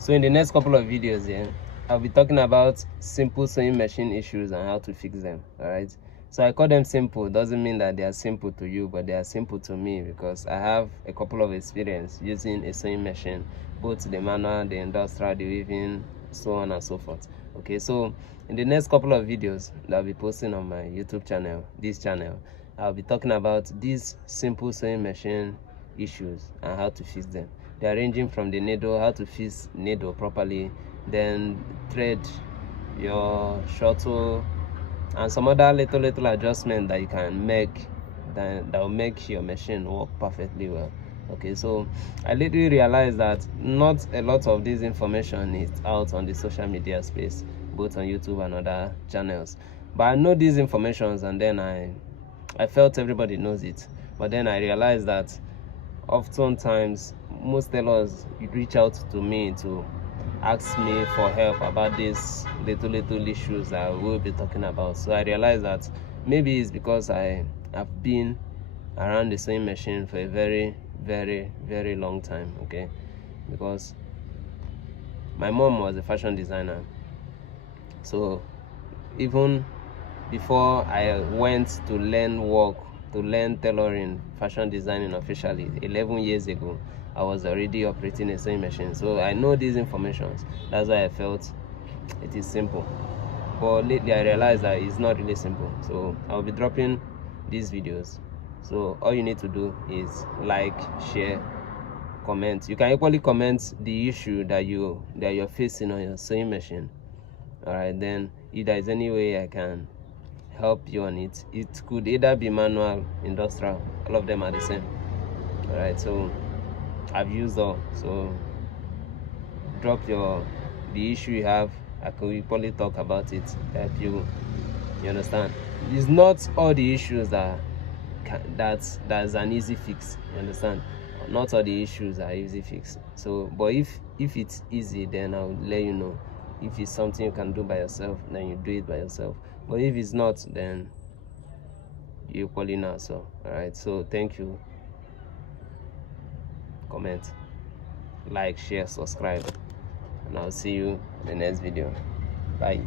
So in the next couple of videos here, I'll be talking about simple sewing machine issues and how to fix them. All right, so I call them simple. Doesn't mean that they are simple to you, but they are simple to me because I have a couple of experience using a sewing machine, both the manual, the industrial, the weaving, so on and so forth. Okay, so in the next couple of videos that I'll be posting on my YouTube channel, this channel, I'll be talking about these simple sewing machine issues and how to fix them. They are ranging from the needle, how to fix needle properly, then thread, your shuttle, and some other little adjustment that you can make that will make your machine work perfectly well. Okay, so I literally realized that not a lot of this information is out on the social media space, both on YouTube and other channels, but I know these informations, and then I felt everybody knows it. But then I realized that oftentimes most tailors reach out to me to ask me for help about these little issues that we'll be talking about. So I realized that maybe it's because I have been around the sewing machine for a very long time. Okay, because my mom was a fashion designer, so even before I went to learn tailoring, fashion designing officially 11 years ago, I was already operating a sewing machine. So I know these informations. That's why I felt it is simple. But lately I realized that it's not really simple. So I'll be dropping these videos. So all you need to do is like, share, comment. You can equally comment the issue that you're facing on your sewing machine. All right, then if there is any way I can help you on it, it could either be manual, industrial, all of them are the same. All right, so I've used all. So drop the issue you have. I could equally talk about it, help you. You understand? It's not all the issues that's an easy fix. You understand? Not all the issues are easy fix. So but if it's easy, then I'll let you know. If it's something you can do by yourself, then you do it by yourself. But if it's not, then you equally know. So all right, so thank you. Comment, like, share, subscribe, and I'll see you in the next video. Bye.